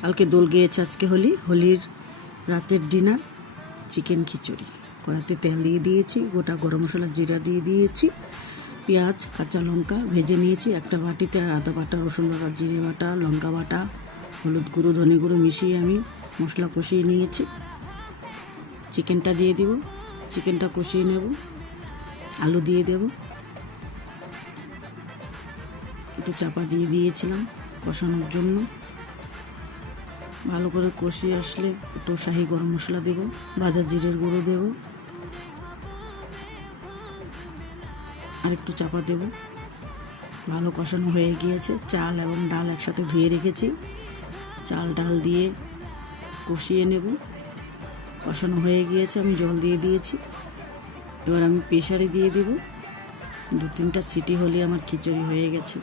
কালকে দোল গিয়েছে, আজকে হোলির রাতের ডিনার চিকেন খিচুড়ি। কড়াতে তেল দিয়ে দিয়েছি, গোটা গরম মশলা জিরা দিয়ে দিয়েছি, পেঁয়াজ কাঁচা লঙ্কা ভেজে নিয়েছি। একটা বাটিতে আদা বাটা, রসুন বাটা, জিরে বাটা, লঙ্কা বাটা, হলুদ গুঁড়ো, ধনে গুঁড়ো মিশিয়ে আমি মশলা কষিয়ে নিয়েছি। চিকেনটা দিয়ে দিব, চিকেনটা কষিয়ে নেব, আলু দিয়ে দেব, একটু চাপা দিয়ে দিয়েছিলাম কষানোর জন্য। ভালো করে কষিয়ে আসলে একটু শাহি গরম মশলা দেব, ভাজা জিরের গুঁড়ো দেব, আর একটু চাপা দেব। ভালো কষানো হয়ে গিয়েছে। চাল এবং ডাল একসাথে ধুয়ে রেখেছি, চাল ডাল দিয়ে কষিয়ে নেব। কষানো হয়ে গিয়েছে, আমি জল দিয়ে দিয়েছি। এবার আমি প্রেসারে দিয়ে দেব, 2-3টা সিটি হলে আমার খিচুড়ি হয়ে গেছে।